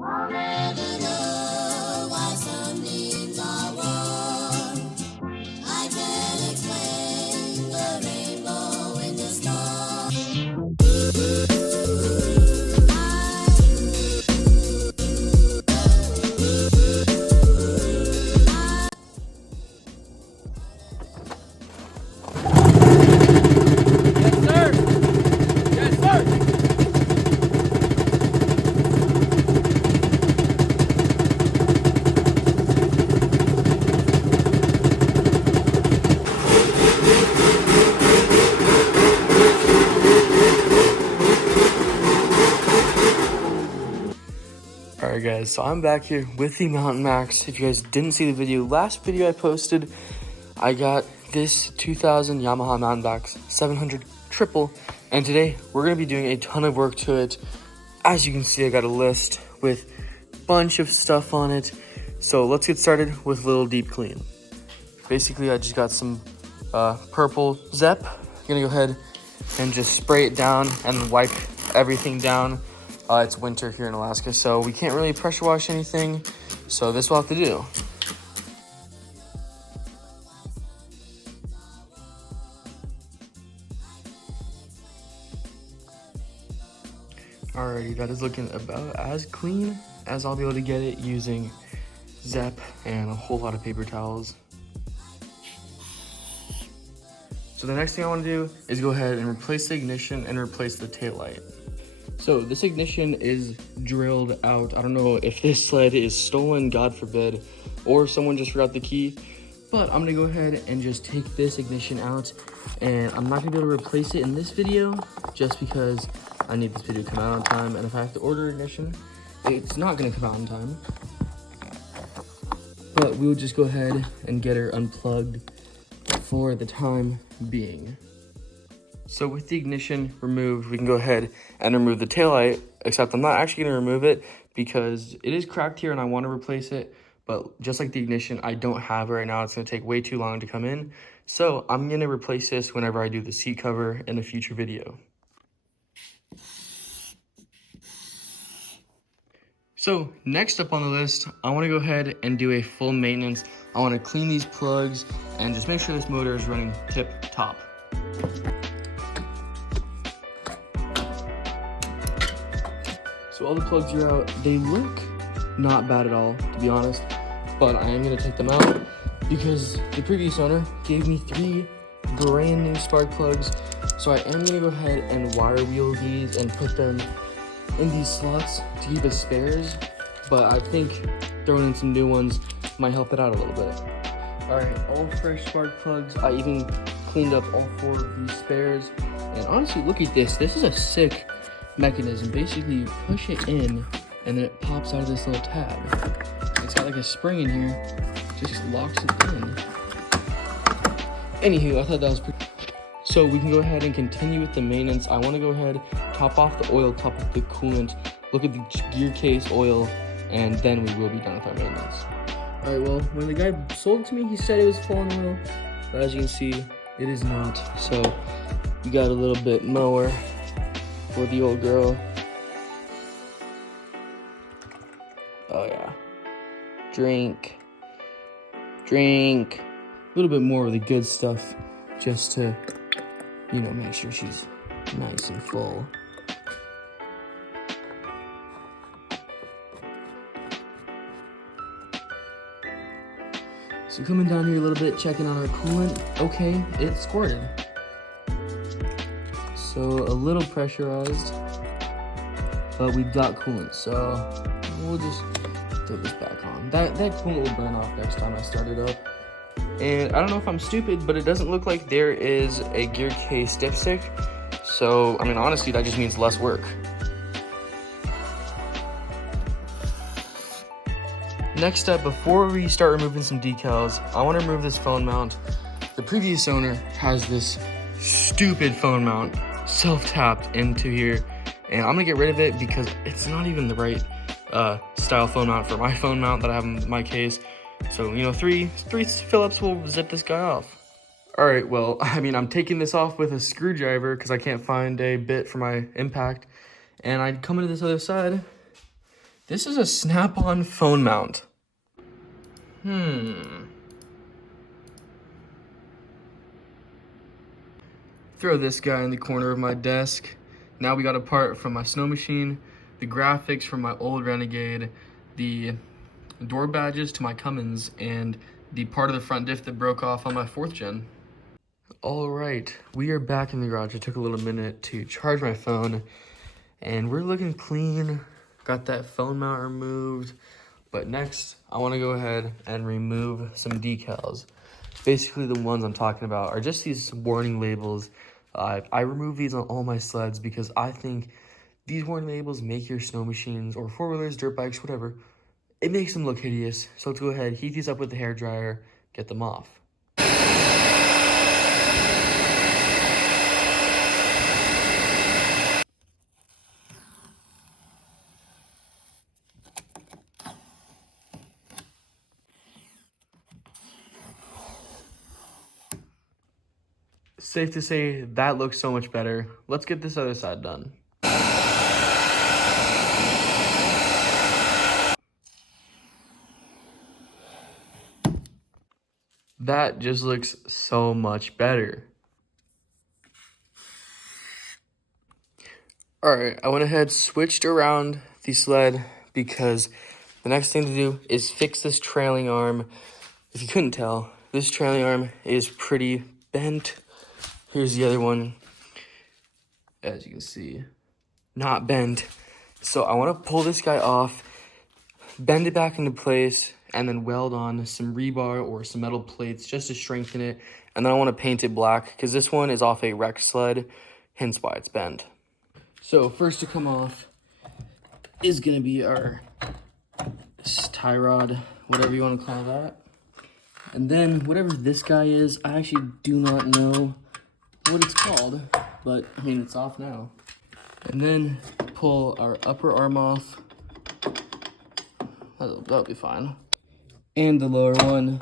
Never know why some needs are warm. I can't explain the rainbow in the storm. Alright guys, so I'm back here with the Mountain Max. If you guys didn't see the video, last video I posted, I got this 2000 Yamaha Mountain Max 700 triple, and today we're going to be doing a ton of work to it. As you can see, I got a list with a bunch of stuff on it, so let's get started with a little deep clean. Basically, I just got some purple Zep. I'm going to go ahead and just spray it down and wipe everything down. It's winter here in Alaska, so we can't really pressure wash anything, so this we'll have to do. Alrighty, that is looking about as clean as I'll be able to get it using Zep and a whole lot of paper towels. So the next thing I want to do is go ahead and replace the ignition and replace the taillight. So this ignition is drilled out. I don't know if this sled is stolen, God forbid, or someone just forgot the key, but I'm gonna go ahead and just take this ignition out, and I'm not gonna be able to replace it in this video just because I need this video to come out on time, and if I have to order ignition, it's not gonna come out on time. But we'll just go ahead and get her unplugged for the time being. So with the ignition removed, we can go ahead and remove the taillight, except I'm not actually going to remove it because it is cracked here and I want to replace it. But just like the ignition, I don't have it right now. It's going to take way too long to come in. So I'm going to replace this whenever I do the seat cover in a future video. So next up on the list, I want to go ahead and do a full maintenance. I want to clean these plugs and just make sure this motor is running tip top. So all the plugs are out. They look not bad at all, to be honest, but I am gonna take them out because the previous owner gave me 3 brand new spark plugs. So I am gonna go ahead and wire wheel these and put them in these slots to keep as spares, but I think throwing in some new ones might help it out a little bit. All right, all fresh spark plugs. I even cleaned up all 4 of these spares, and honestly, look at this. This is a sick mechanism. Basically, you push it in and then it pops out of this little tab. It's got like a spring in here, just locks it in. Anywho, I thought that was pretty. So we can go ahead and continue with the maintenance. I want to go ahead, top off the oil, top off the coolant, look at the gear case oil, and then we will be done with our maintenance. All right, well, when the guy sold it to me, he said it was full on oil, but as you can see, it is not. So we got a little bit more for the old girl. Oh yeah. Drink. A little bit more of the good stuff just to, you know, make sure she's nice and full. So coming down here a little bit, checking on our coolant. Okay, it squirted. So a little pressurized, but we've got coolant, so we'll just throw this back on. That coolant will burn off next time I start it up. And I don't know if I'm stupid, but it doesn't look like there is a gear case dipstick. So, I mean, honestly, that just means less work. Next up, before we start removing some decals, I want to remove this phone mount. The previous owner has this stupid phone mount self-tapped into here, and I'm gonna get rid of it because it's not even the right style phone mount for my phone mount that I have in my case. So, you know, three Phillips will zip this guy off. All right, well, I mean, I'm taking this off with a screwdriver because I can't find a bit for my impact, and I come into this other side. This is a snap-on phone mount. Throw this guy in the corner of my desk. Now we got a part from my snow machine, the graphics from my old Renegade, the door badges to my Cummins, and the part of the front diff that broke off on my 4th gen. All right, we are back in the garage. It took a little minute to charge my phone, and we're looking clean. Got that phone mount removed, but next I want to go ahead and remove some decals. Basically, the ones I'm talking about are just these warning labels. I remove these on all my sleds because I think these warning labels make your snow machines or 4-wheelers, dirt bikes, whatever, it makes them look hideous. So let's go ahead, heat these up with the hairdryer, get them off. Safe to say that looks so much better. Let's get this other side done. That just looks so much better. All right, I went ahead, switched around the sled because the next thing to do is fix this trailing arm. If you couldn't tell, this trailing arm is pretty bent. Here's the other one, as you can see, not bent. So I want to pull this guy off, bend it back into place, and then weld on some rebar or some metal plates just to strengthen it. And then I want to paint it black because this one is off a wreck sled, hence why it's bent. So first to come off is going to be our tie rod, whatever you want to call that. And then whatever this guy is, I actually do not know what it's called, but I mean, it's off now. And then pull our upper arm off. That'll be fine. And the lower one.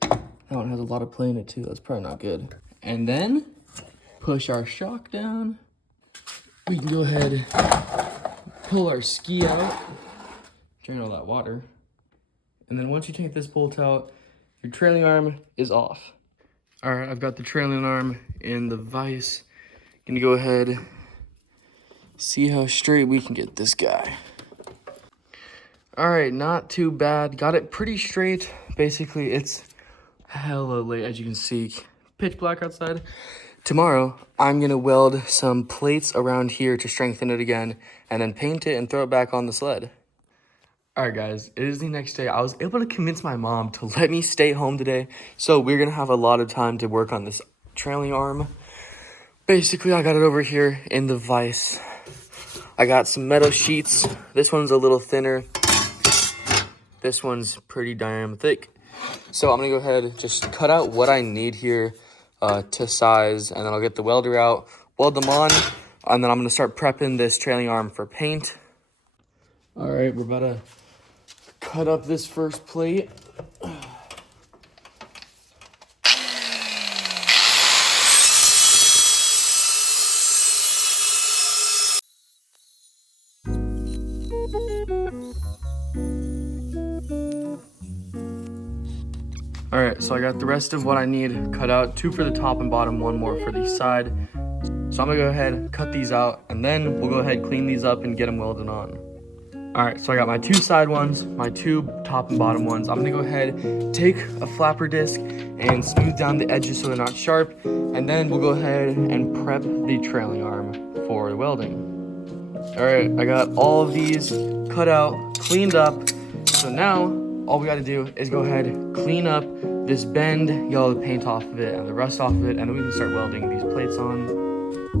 That one has a lot of play in it too. That's probably not good. And then push our shock down. We can go ahead, pull our ski out, drain all that water. And then once you take this bolt out, your trailing arm is off. All right, I've got the trailing arm in the vise. Gonna go ahead, see how straight we can get this guy. All right, not too bad. Got it pretty straight. Basically, it's hella late, as you can see. Pitch black outside. Tomorrow, I'm gonna weld some plates around here to strengthen it again, and then paint it and throw it back on the sled. All right, guys, it is the next day. I was able to convince my mom to let me stay home today, so we're gonna have a lot of time to work on this trailing arm. Basically, I got it over here in the vise. I got some metal sheets. This one's a little thinner. This one's pretty damn thick. So I'm gonna go ahead and just cut out what I need here to size, and then I'll get the welder out, weld them on, and then I'm gonna start prepping this trailing arm for paint. All right, we're about to cut up this first plate. All right, so I got the rest of what I need cut out, 2 for the top and bottom, 1 more for the side. So I'm gonna go ahead and cut these out, and then we'll go ahead and clean these up and get them welded on. All right, so I got my 2 side ones, my 2 top and bottom ones. I'm gonna go ahead, take a flapper disc and smooth down the edges so they're not sharp, and then we'll go ahead and prep the trailing arm for the welding. All right, I got all of these cut out, cleaned up. So now all we gotta do is go ahead, clean up this bend, get all the paint off of it and the rust off of it, and then we can start welding these plates on.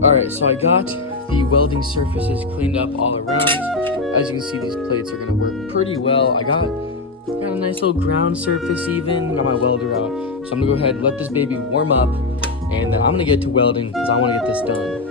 All right, so I got the welding surfaces cleaned up all around. As you can see, these plates are gonna work pretty well. I got a nice little ground surface even, got my welder out. So I'm gonna go ahead and let this baby warm up, and then I'm gonna get to welding because I wanna get this done.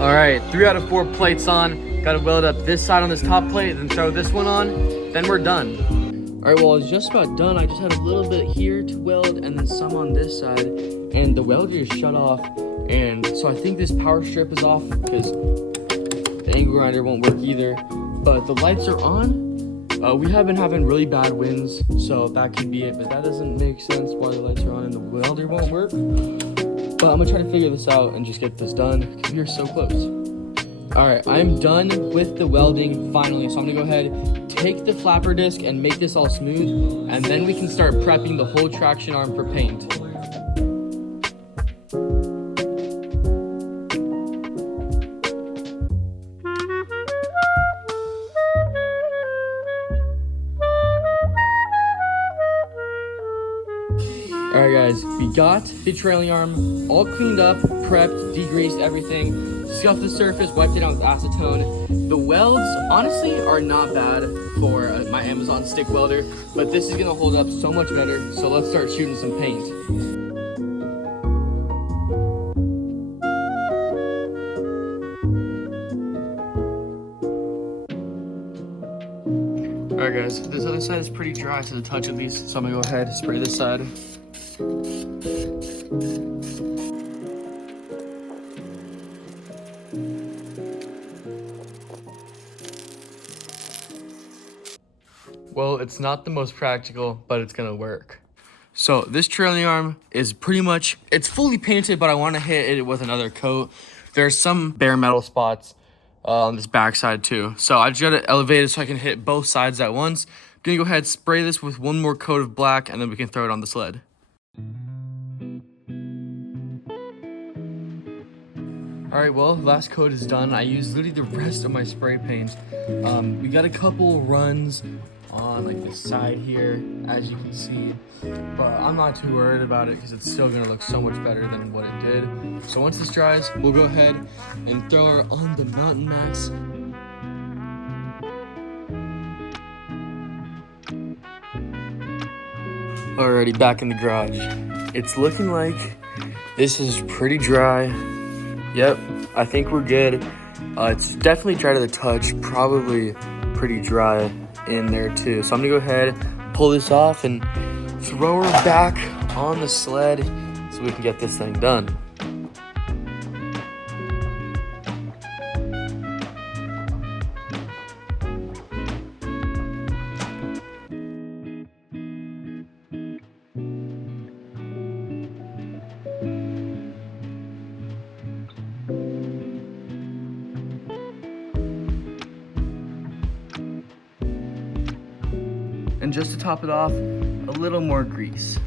All right, 3 out of 4 plates on. Got to weld up this side on this top plate, then throw this one on, then we're done. All right, well, I was just about done. I just had a little bit here to weld and then some on this side, and the welder is shut off. And so I think this power strip is off because the angle grinder won't work either. But the lights are on. We have been having really bad winds, so that could be it. But that doesn't make sense why the lights are on and the welder won't work. But I'm gonna try to figure this out and just get this done because we're so close. All right, I'm done with the welding finally. So I'm gonna go ahead, take the flapper disc and make this all smooth, and then we can start prepping the whole traction arm for paint. All right, guys, we got the trailing arm all cleaned up, prepped, degreased everything, scuffed the surface, wiped it out with acetone. The welds, honestly, are not bad for my Amazon stick welder, but this is gonna hold up so much better, so let's start shooting some paint. All right, guys, this other side is pretty dry to the touch at least, so I'm gonna go ahead, spray this side. Well, it's not the most practical, but it's gonna work. So this trailing arm is pretty much, it's fully painted, but I wanna hit it with another coat. There's some bare metal spots on this backside too. So I just gotta elevate it so I can hit both sides at once. I'm gonna go ahead, spray this with one more coat of black, and then we can throw it on the sled. All right, well, last coat is done. I used literally the rest of my spray paint. We got a couple runs on like the side here, as you can see, but I'm not too worried about it because it's still gonna look so much better than what it did. So once this dries, we'll go ahead and throw her on the Mountain Max. Alrighty, back in the garage. It's looking like this is pretty dry. Yep, I think we're good. It's definitely dry to the touch, probably pretty dry in there too. So I'm gonna go ahead, pull this off and throw her back on the sled so we can get this thing done. And just to top it off, a little more grease.